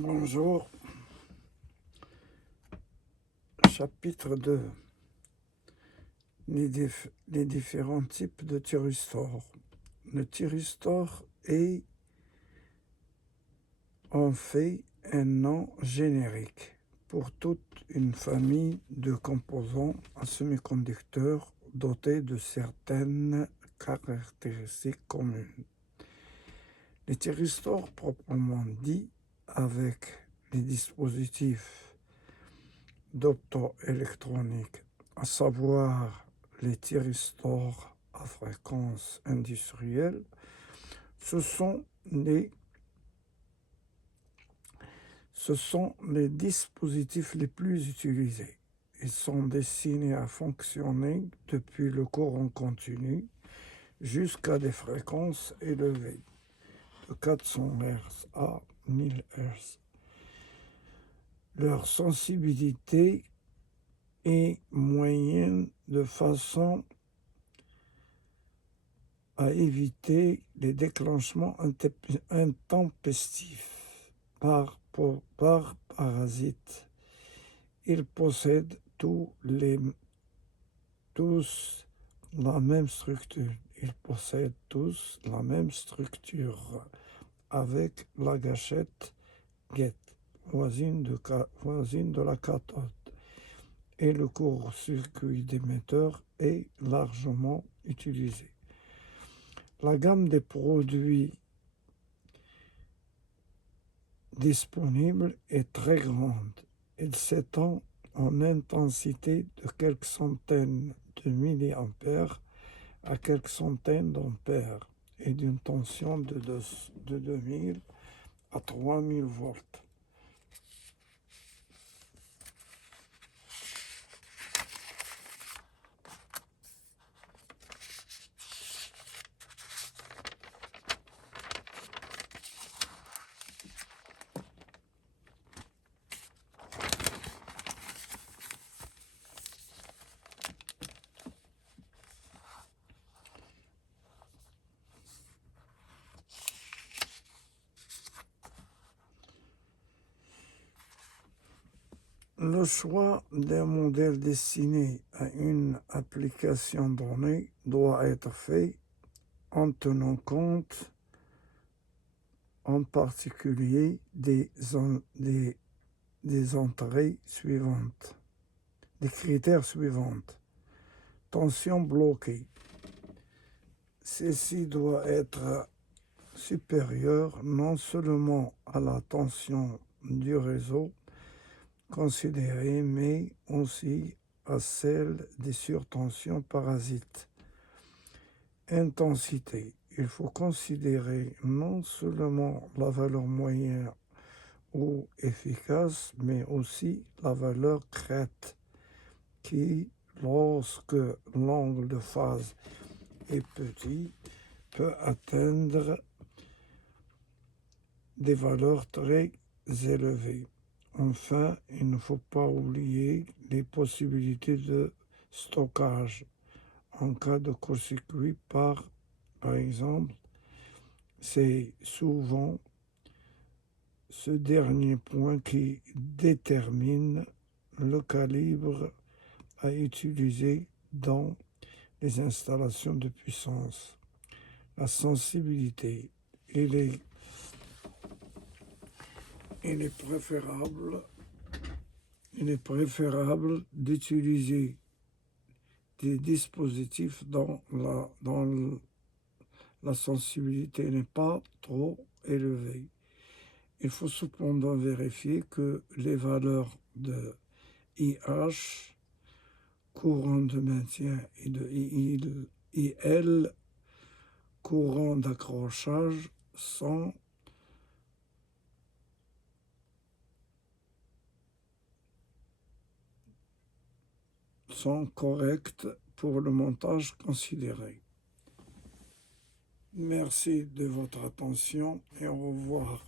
Bonjour, chapitre 2. Les différents types de thyristors. Le thyristor est en fait un nom générique pour toute une famille de composants à semi-conducteurs dotés de certaines caractéristiques communes. Les thyristors proprement dits, avec les dispositifs d'optoélectronique, à savoir les thyristors à fréquence industrielle, ce sont les dispositifs les plus utilisés. Ils sont destinés à fonctionner depuis le courant continu jusqu'à des fréquences élevées, de 400 Hz à 1000 Hz. Leur sensibilité est moyenne de façon à éviter les déclenchements intempestifs par parasites. Ils possèdent tous la même structure. Avec la gâchette guette, voisine de la cathode, et le court-circuit d'émetteur est largement utilisé. La gamme des produits disponibles est très grande. Elle s'étend en intensité de quelques centaines de milliampères à quelques centaines d'ampères et d'une tension de 2000 à 3000 volts. Le choix d'un modèle destiné à une application donnée doit être fait en tenant compte en particulier des entrées suivantes, des critères suivants. Tension bloquée. Ceci doit être supérieur non seulement à la tension du réseau considéré, mais aussi à celle des surtensions parasites. Intensité. Il faut considérer non seulement la valeur moyenne ou efficace, mais aussi la valeur crête, qui, lorsque l'angle de phase est petit, peut atteindre des valeurs très élevées. Enfin, il ne faut pas oublier les possibilités de stockage en cas de court-circuit par exemple. C'est souvent ce dernier point qui détermine le calibre à utiliser dans les installations de puissance. La sensibilité, il est préférable d'utiliser des dispositifs dont la sensibilité n'est pas trop élevée. Il faut cependant vérifier que les valeurs de IH, courant de maintien, et de IL, courant d'accrochage, sont correctes pour le montage considéré. Merci de votre attention et au revoir.